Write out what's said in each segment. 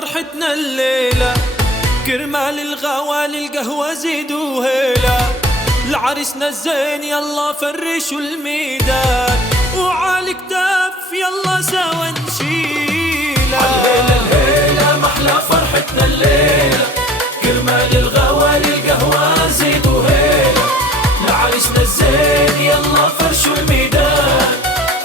فرحتنا الليلة، كرمال الغوالي القهوة زيدوا هيلة، لعرسنا الزين يلا فرشوا الميدان، وعالي كتاف يلا سوا نشيله. الليلة الهيلة محلى فرحتنا الليلة، كرمال الغوالي القهوة زيدوا هيلة، لعرسنا الزين يلا فرشوا الميدان،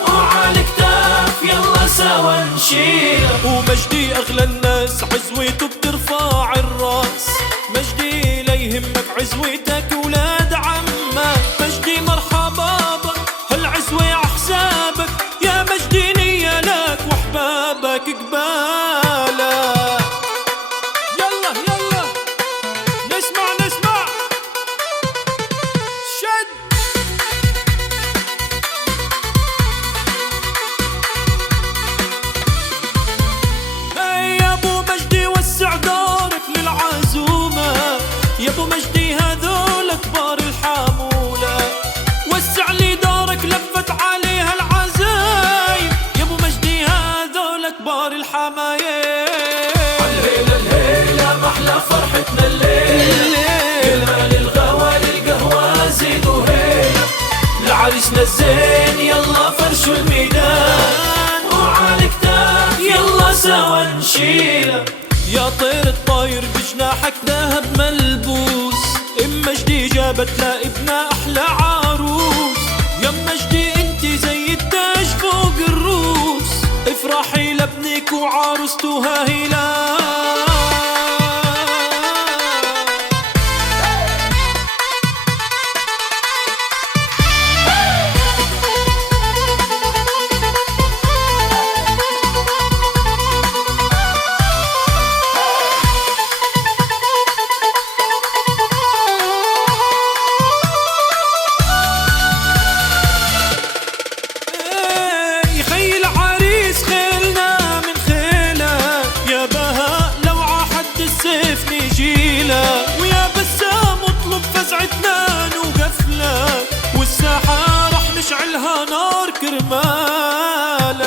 وعالي كتاف يلا سوا نشيله. ومجدي أغلى الناس عزويته بترفع الراس، مجدي لا يهمك عزويتك ولاد عمك، مجدي مرحبا بك هالعزوة عحسابك، يا مجدي نية لك وحبابك قبالك. يلا يلا نسمع نسمع شد. يا ابو مجدي وسع دارك للعزومة، يا ابو مجدي هذول كبار الحمولة، وسع لي دارك لفت عليها العزايم، يا ابو مجدي هذول كبار الحمايم. الليلة الهيلة محلى فرحتنا الليلة، كرمال الغوالي القهوة زيدوا هيلة، لعرسنا الزين يلا فرشوا الميدان، وعالي كتاف يلا سوا نشيله. يا طير الطاير بجناحك ذهب ملبوس، ام مجدي جابت لابنها احلى عروس، يا ام مجدي انت زي التاج فوق الروس، افرحي لابنك وعروسته هاهلة. ويا بسام اطلب فزعتنا نوقفلك، والساحة رح نشعلها نار كرمالك،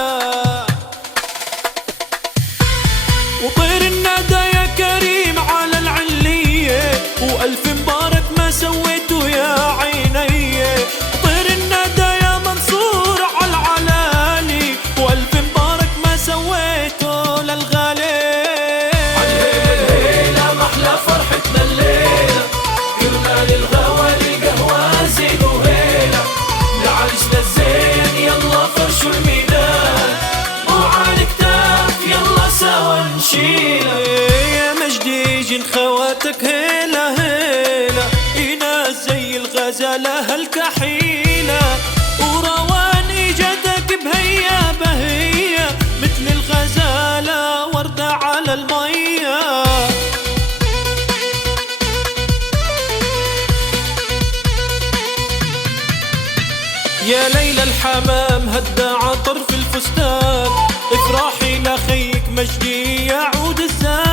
وطير الندى يا كريم على العلية، وألف مبارك ما سويته يا عيني، طير الندى يا منصور على العلالي، وألف مبارك ما سويته للغالي. فرحتنا الليلة كرمال الغوالي القهوة زيدوا هيلة، لعرسنا الزين يلا فرشوا الميدان، وعالي كتاف يلا سوا نشيله. يا مجدي جن خواتك هيلة هيلة، إناس زي الغزالة هالكحيلة، وروان إيجادك بهيا بهية، مثل الغزالة وردة على المية. يا ليلى الحمام هدى عطر في الفستان، افرحي لخيك مجدي يعود الزمان.